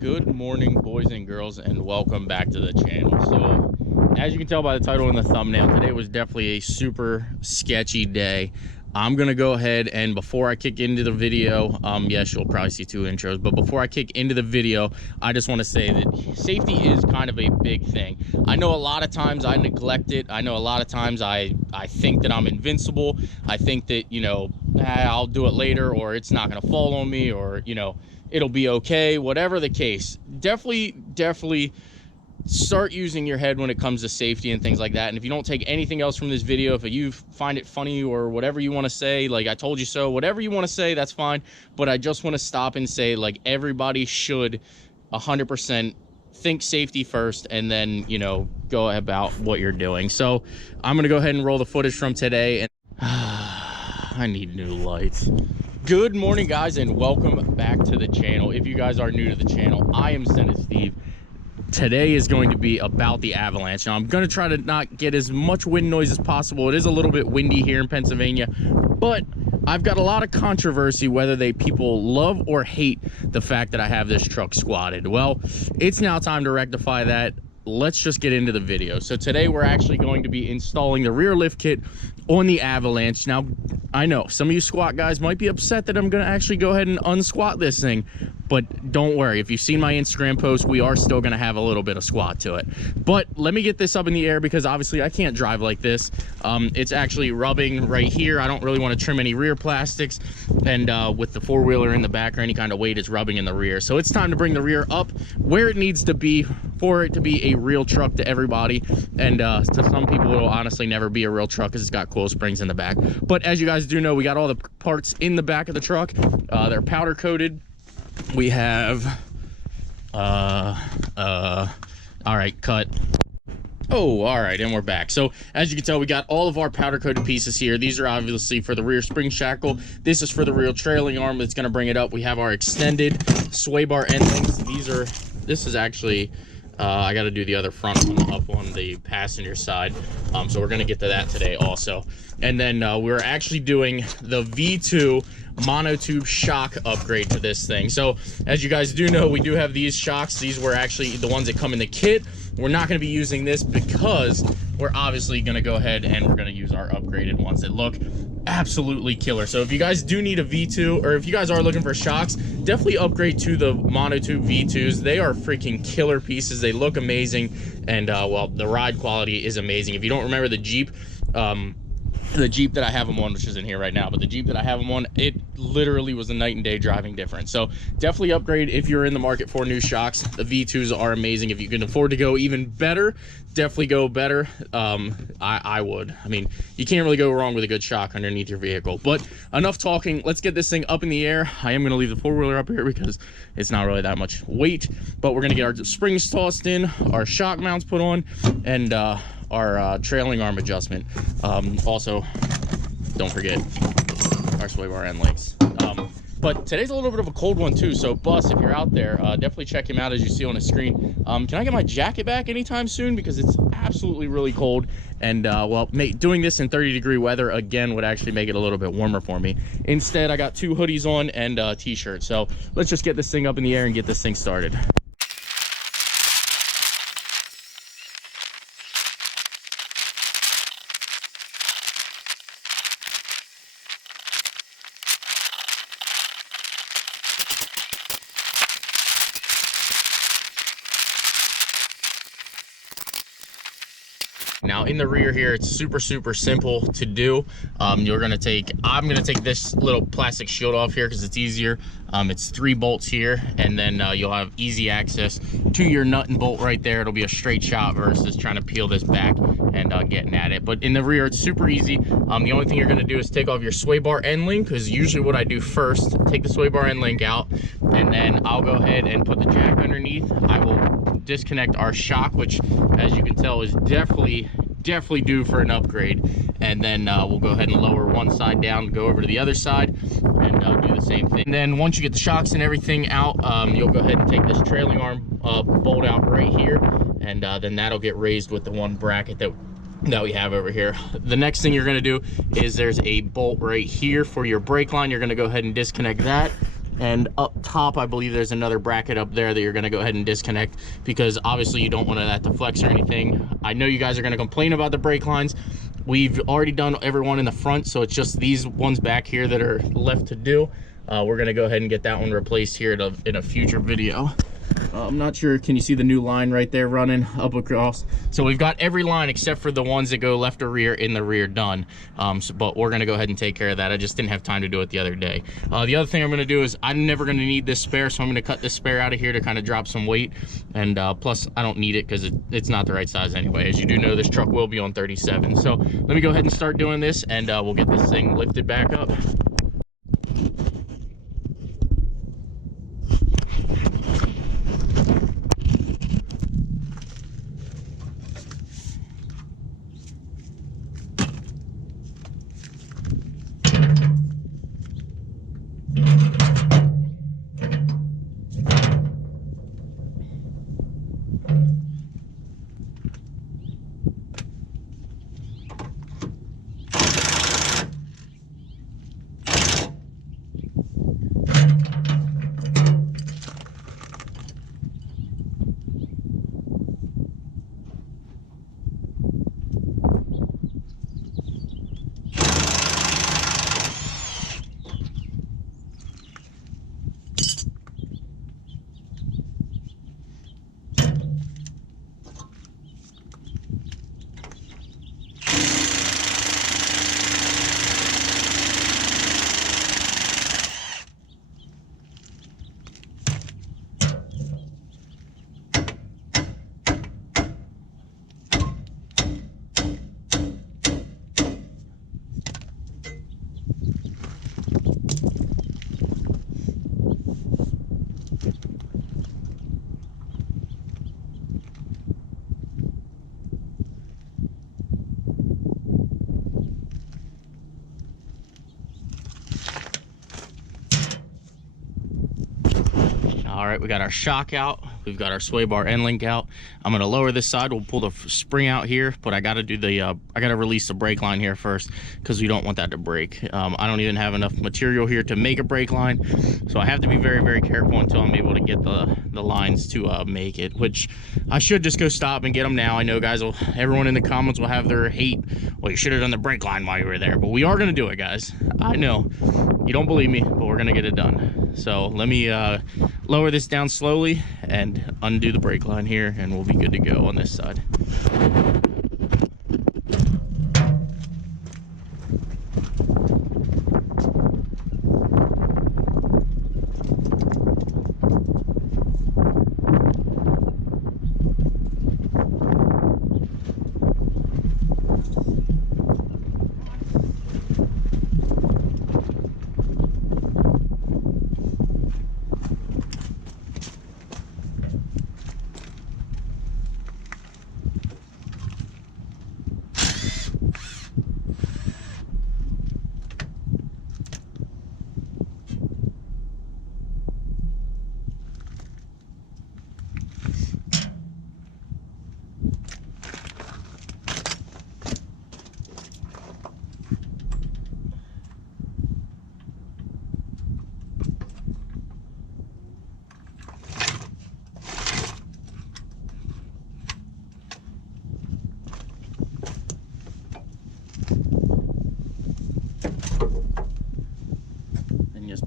Good morning, boys and girls, and welcome back to the channel. So as you can tell by the title and the thumbnail, today was definitely a super sketchy day. I'm gonna go ahead and before I kick into the video, yes, you'll probably see two intros, but before I kick into the video, I just want to say that safety is kind of a big thing. I know a lot of times I neglect it. I know a lot of times I think that I'm invincible. I think that, you know, I'll do it later, or it's not gonna fall on me, or, you know, it'll be okay. Whatever the case, definitely start using your head when it comes to safety and things like that. And if you don't take anything else from this video, if you find it funny or whatever you want to say, like I told you so, whatever you want to say, that's fine. But I just want to stop and say, like, everybody should 100% think safety first, and then, you know, go about what you're doing. So I'm gonna go ahead and roll the footage from today, and I need new lights. Good morning, guys, and welcome back to the channel. If you guys are new to the channel, I am SendIt Steve. Today is going to be about the Avalanche. Now, I'm going to try to not get as much wind noise as possible. It is a little bit windy here in Pennsylvania, but I've got a lot of controversy whether people love or hate the fact that I have this truck squatted. Well, it's now time to rectify that. Let's just get into the video. So today we're actually going to be installing the rear lift kit on the Avalanche. Now, I know some of you squat guys might be upset that I'm going to actually go ahead and unsquat this thing, but don't worry. If you've seen my Instagram post, we are still going to have a little bit of squat to it. But let me get this up in the air because obviously I can't drive like this. It's actually rubbing right here. I don't really want to trim any rear plastics, and with the four-wheeler in the back or any kind of weight, it's rubbing in the rear. So it's time to bring the rear up where it needs to be for it to be a real truck to everybody. And to some people, it'll honestly never be a real truck because it's got coil springs in the back. But as you guys do know, we got all the parts in the back of the truck. They're powder coated. We have all right, cut. Oh, all right, and we're back. So as you can tell, we got all of our powder coated pieces here. These are obviously for the rear spring shackle. This is for the rear trailing arm that's going to bring it up. We have our extended sway bar end links. This is actually I got to do the other front one up on the passenger side, so we're going to get to that today also. And then we're actually doing the V2 monotube shock upgrade to this thing. So as you guys do know, we do have these shocks. These were actually the ones that come in the kit. We're not going to be using this because we're obviously going to go ahead and we're going to use our upgraded ones that look absolutely killer. So if you guys do need a V2, or if you guys are looking for shocks, definitely upgrade to the monotube V2s. They are freaking killer pieces. They look amazing, and well, the ride quality is amazing. If you don't remember the Jeep that I have them on, which isn't here right now, but the Jeep that I have them on, it literally was a night and day driving difference. So definitely upgrade if you're in the market for new shocks. The V2s are amazing. If you can afford to go even better, definitely go better. I would. I mean, you can't really go wrong with a good shock underneath your vehicle. But enough talking. Let's get this thing up in the air. I am going to leave the four-wheeler up here because it's not really that much weight, but we're going to get our springs tossed in, our shock mounts put on, and our trailing arm adjustment. Also, don't forget our sway bar end links. But today's a little bit of a cold one too, so Bus, if you're out there, definitely check him out as you see on the screen. Can I get my jacket back anytime soon, because it's absolutely really cold, and well, doing this in 30-degree weather again would actually make it a little bit warmer for me. Instead, I got two hoodies on and a t-shirt. So let's just get this thing up in the air and get this thing started. Now in the rear here, it's super simple to do. I'm gonna take this little plastic shield off here because it's easier. It's 3 bolts here, and then you'll have easy access to your nut and bolt right there. It'll be a straight shot versus trying to peel this back and getting at it. But in the rear, it's super easy. The only thing you're gonna do is take off your sway bar end link, because usually what I do first, take the sway bar end link out, and then I'll go ahead and put the jack underneath. I will disconnect our shock, which as you can tell is definitely due for an upgrade, and then we'll go ahead and lower one side down, go over to the other side, and do the same thing. And then once you get the shocks and everything out, you'll go ahead and take this trailing arm bolt out right here, and then that'll get raised with the one bracket that we have over here. The next thing you're going to do is there's a bolt right here for your brake line. You're going to go ahead and disconnect that, And up top, I believe there's another bracket up there that you're gonna go ahead and disconnect, because obviously you don't want that to flex or anything. I know you guys are gonna complain about the brake lines. We've already done everyone in the front, so it's just these ones back here that are left to do. We're gonna go ahead and get that one replaced here in a future video. I'm not sure, can you see the new line right there running up across? So we've got every line except for the ones that go left or rear in the rear done. But we're gonna go ahead and take care of that. I just didn't have time to do it the other day. The other thing I'm gonna do is I'm never gonna need this spare, so I'm gonna cut this spare out of here to kind of drop some weight. And plus I don't need it because it's not the right size anyway. As you do know, this truck will be on 37. So let me go ahead and start doing this, and we'll get this thing lifted back up. All right, we got our shock out. We've got our sway bar end link out. I'm gonna lower this side. We'll pull the spring out here, but I gotta do the, I gotta release the brake line here first because we don't want that to break. I don't even have enough material here to make a brake line. So I have to be very, very careful until I'm able to get the lines to make it, which I should just go stop and get them now. I know guys everyone in the comments will have their hate. Well, you should have done the brake line while you were there, but we are gonna do it, guys. I know you don't believe me, but we're gonna get it done. So let me lower this down slowly and undo the brake line here, and we'll be good to go on this side.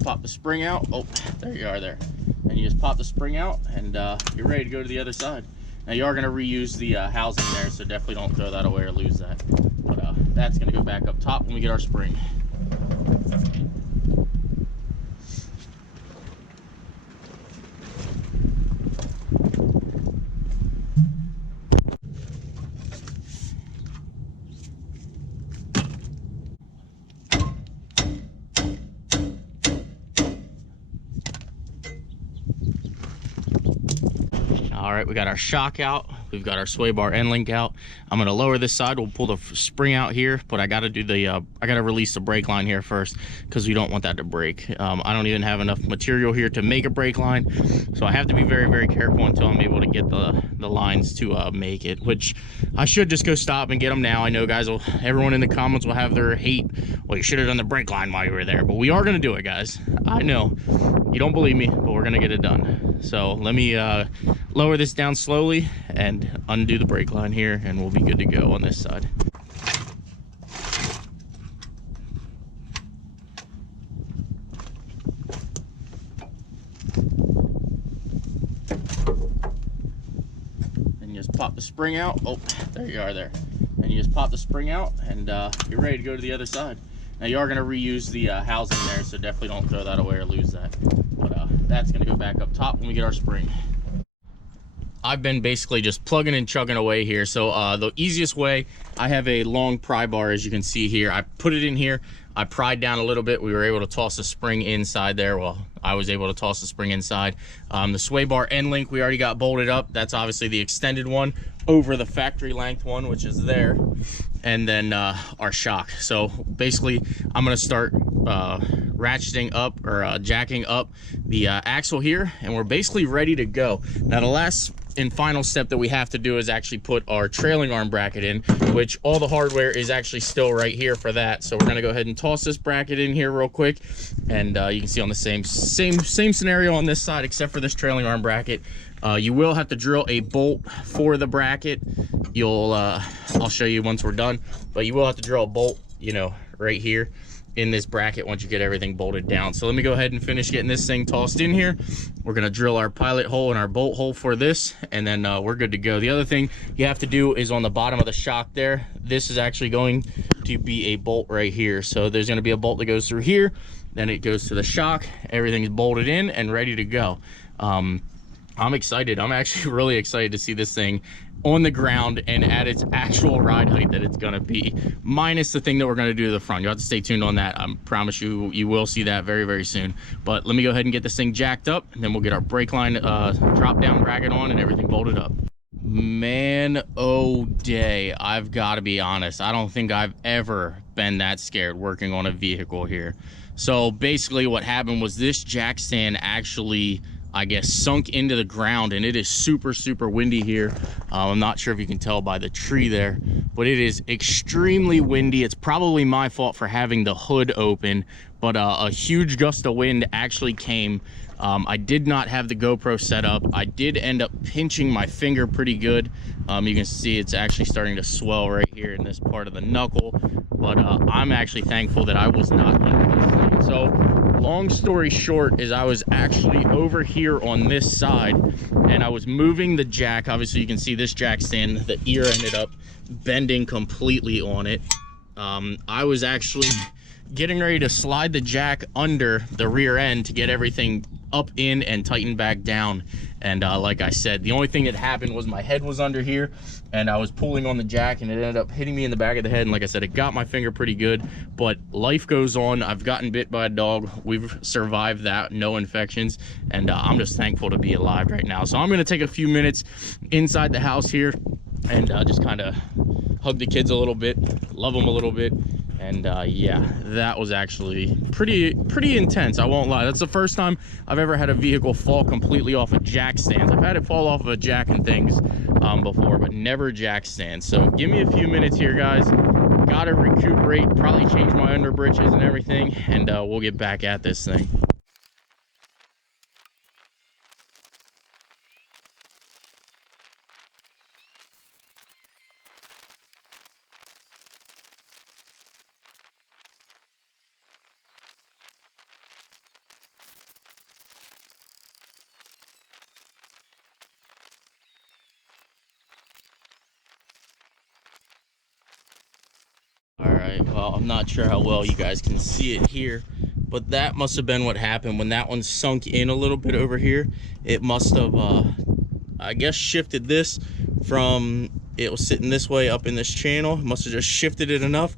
Pop the spring out. Oh, there you are there. And you just pop the spring out, and you're ready to go to the other side. Now you are going to reuse the housing there, so definitely don't throw that away or lose that. But that's going to go back up top when we get our spring. All right, we got our shock out. We've got our sway bar end link out. I'm gonna lower this side. We'll pull the spring out here, but I gotta do the I gotta release the brake line here first because we don't want that to break. I don't even have enough material here to make a brake line, so I have to be very, very careful until I'm able to get the lines to make it, which I should just go stop and get them now. I know guys will, everyone in the comments will have their hate, well, you should have done the brake line while you were there, but we are gonna do it, guys. I know you don't believe me, but we're gonna get it done. So let me lower this down slowly and undo the brake line here, and we'll be good to go on this side. And you just pop the spring out. Oh, there you are there. And you just pop the spring out, and you're ready to go to the other side. Now you are going to reuse the housing there, so definitely don't throw that away or lose that. But that's going to go back up top when we get our spring. I've been basically just plugging and chugging away here. So the easiest way, I have a long pry bar, as you can see here. I put it in here, I pried down a little bit. We were able to toss the spring inside there. Well, I was able to toss the spring inside. The sway bar end link, we already got bolted up. That's obviously the extended one over the factory length one, which is there. And then our shock. So basically, I'm gonna start ratcheting up or jacking up the axle here, and we're basically ready to go. Now the last and final step that we have to do is actually put our trailing arm bracket in, which all the hardware is actually still right here for that. So we're gonna go ahead and toss this bracket in here real quick, and you can see on the same scenario on this side, except for this trailing arm bracket. You will have to drill a bolt for the bracket. You'll I'll show you once we're done, but you will have to drill a bolt, you know, right here in this bracket once you get everything bolted down. So let me go ahead and finish getting this thing tossed in here. We're gonna drill our pilot hole and our bolt hole for this, and then we're good to go. The other thing you have to do is on the bottom of the shock there, this is actually going to be a bolt right here. So there's gonna be a bolt that goes through here, then it goes to the shock. Everything's bolted in and ready to go. I'm excited. I'm actually really excited to see this thing on the ground and at its actual ride height that it's gonna be, minus the thing that we're gonna do to the front. You'll have to stay tuned on that. I promise you, you will see that very, very soon. But let me go ahead and get this thing jacked up, and then we'll get our brake line drop down bracket on and everything bolted up. Man, oh day, I've got to be honest, I don't think I've ever been that scared working on a vehicle here. So basically what happened was this jack stand actually, I guess, sunk into the ground, and it is super, super windy here. I'm not sure if you can tell by the tree there, but it is extremely windy. It's probably my fault for having the hood open, but a huge gust of wind actually came. I did not have the GoPro set up. I did end up pinching my finger pretty good. You can see it's actually starting to swell right here in this part of the knuckle, but I'm actually thankful that I was not under this thing. So long story short is I was actually over here on this side, and I was moving the jack. Obviously you can see this jack stand, the ear ended up bending completely on it. I was actually getting ready to slide the jack under the rear end to get everything up in and tighten back down, and like I said, the only thing that happened was my head was under here, and I was pulling on the jack, and it ended up hitting me in the back of the head, and like I said, it got my finger pretty good. But life goes on. I've gotten bit by a dog. We've survived that, no infections, and I'm just thankful to be alive right now. So I'm gonna take a few minutes inside the house here and just kind of hug the kids a little bit, love them a little bit. And yeah, that was actually pretty intense, I won't lie. That's the first time I've ever had a vehicle fall completely off of jack stands. I've had it fall off of a jack and things before, but never jack stands. So give me a few minutes here, guys. Gotta recuperate, probably change my under britches and everything, and we'll get back at this thing. Alright, well, I'm not sure how well you guys can see it here, but that must have been what happened when that one sunk in a little bit over here. It must have, I guess, shifted this from, it was sitting this way up in this channel. It must have just shifted it enough,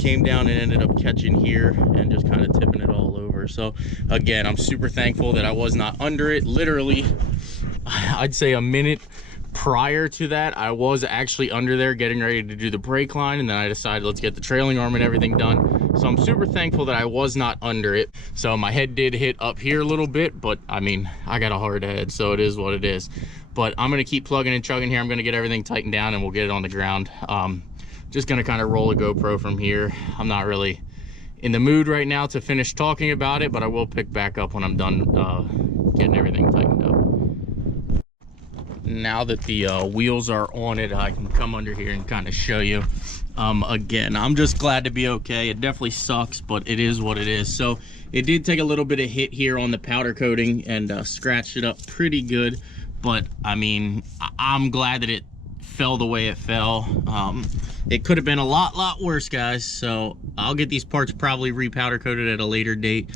came down and ended up catching here and just kind of tipping it all over. So again, I'm super thankful that I was not under it. Literally, I'd say a minute Prior to that, I was actually under there getting ready to do the brake line, and then I decided let's get the trailing arm and everything done. So I'm super thankful that I was not under it. So my head did hit up here a little bit, but I mean, I got a hard head, so it is what it is. But I'm gonna keep plugging and chugging here. I'm gonna get everything tightened down and we'll get it on the ground. Just gonna kind of roll a GoPro from here. I'm not really in the mood right now to finish talking about it, but I will pick back up when I'm done getting everything tightened up. Now that the wheels are on it, I can come under here and kind of show you. Again, I'm just glad to be okay. It definitely sucks, but it is what it is. So it did take a little bit of hit here on the powder coating and scratched it up pretty good. But I mean, I'm glad that it fell the way it fell. It could have been a lot worse, guys. So I'll get these parts probably repowder coated at a later date.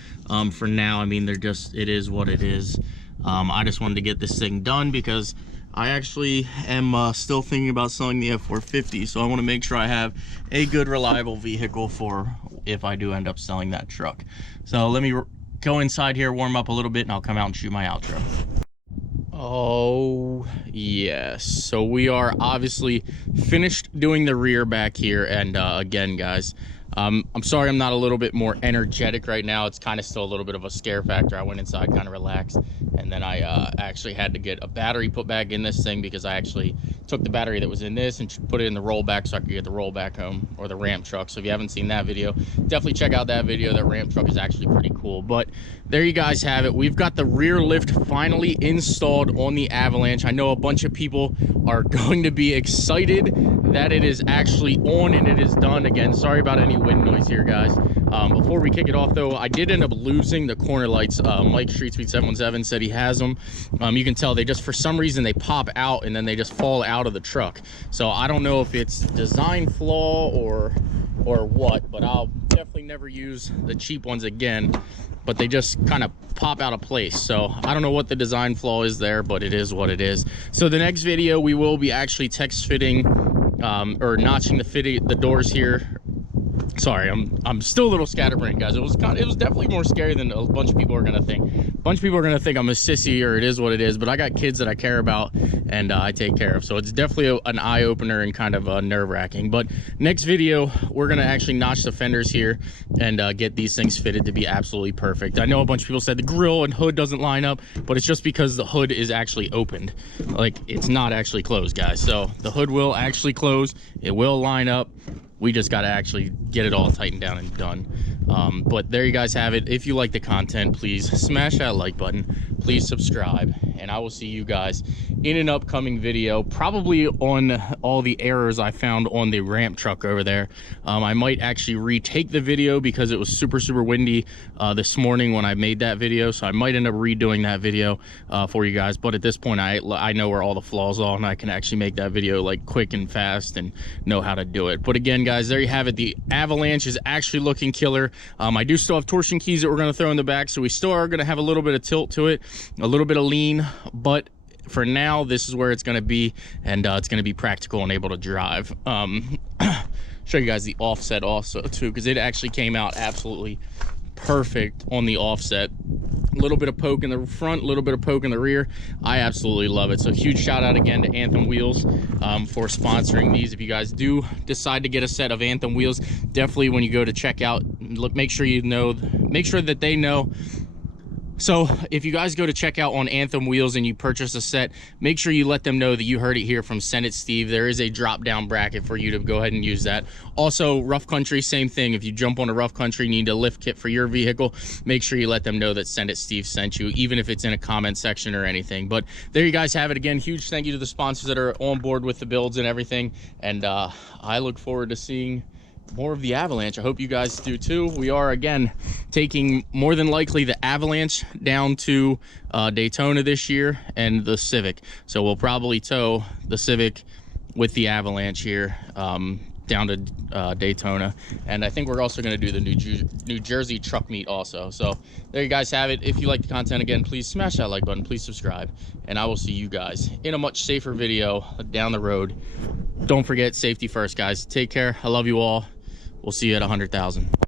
For now, I mean, it is what it is. I just wanted to get this thing done because I actually am still thinking about selling the F450, so I want to make sure I have a good, reliable vehicle for if I do end up selling that truck. So let me go inside here, warm up a little bit, and I'll come out and shoot my outro. Oh, yes. So we are obviously finished doing the rear back here, and again, guys, I'm sorry I'm not a little bit more energetic right now. It's kind of still a little bit of a scare factor. I went inside, kind of relaxed, and then I actually had to get a battery put back in this thing because I actually took the battery that was in this and put it in the rollback so I could get the rollback home, or the ramp truck. So if you haven't seen that video, definitely check out that video. That ramp truck is actually pretty cool. But there you guys have it. We've got the rear lift finally installed on the Avalanche. I know a bunch of people are going to be excited that it is actually on and it is done. Again, sorry about any wind noise here, guys. Before we kick it off though, I did end up losing the corner lights. Mike Street Speed 717 said he has them. You can tell they just, for some reason, they pop out and then they just fall out of the truck. So I don't know if it's design flaw or what, but I'll definitely never use the cheap ones again. But they just kind of pop out of place. So I don't know what the design flaw is there, but it is what it is. So the next video, we will be actually text fitting or notching the doors here. Sorry, I'm still a little scatterbrained, guys. It was definitely more scary than a bunch of people are gonna think. A bunch of people are gonna think I'm a sissy or it is what it is, but I got kids that I care about and I take care of. So it's definitely an eye opener and kind of nerve-wracking. But next video, we're gonna actually notch the fenders here and get these things fitted to be absolutely perfect. I know a bunch of people said the grill and hood doesn't line up, but it's just because the hood is actually opened. Like, it's not actually closed, guys. So the hood will actually close. It will line up. We just got to actually get it all tightened down and done. But there you guys have it. If you like the content, please smash that like button. Please subscribe. And I will see you guys in an upcoming video, probably on all the errors I found on the ramp truck over there. I might actually retake the video because it was super windy this morning when I made that video. So I might end up redoing that video for you guys. But at this point, I know where all the flaws are and I can actually make that video like quick and fast and know how to do it. But again, guys, there you have it. The Avalanche is actually looking killer. I do still have torsion keys that we're going to throw in the back, so we still are going to have a little bit of tilt to it, a little bit of lean, but for now this is where it's going to be, and it's going to be practical and able to drive. Show you guys the offset also too, because it actually came out absolutely perfect on the offset. A little bit of poke in the front, a little bit of poke in the rear. I absolutely love it. So huge shout out again to Anthem Wheels for sponsoring these. If you guys do decide to get a set of Anthem wheels, definitely when you go to checkout, look, make sure that they know. So if you guys go to check out on Anthem Wheels and you purchase a set, make sure you let them know that you heard it here from SendIt Steve. There is a drop down bracket for you to go ahead and use that. Also, rough country, same thing. If you jump on a rough country and you need a lift kit for your vehicle, make sure you let them know that SendIt Steve sent you, even if it's in a comment section or anything. But there you guys have it. Again, huge thank you to the sponsors that are on board with the builds and everything. And I look forward to seeing more of the Avalanche. I hope you guys do too. We are again taking more than likely the Avalanche down to Daytona this year and the Civic. So we'll probably tow the Civic with the Avalanche here down to Daytona, and I think we're also going to do the New Jersey truck meet also. So there you guys have it. If you like the content, again, please smash that like button, please subscribe, and I will see you guys in a much safer video down the road. Don't forget, safety first, guys. Take care. I love you all. We'll see you at 100,000.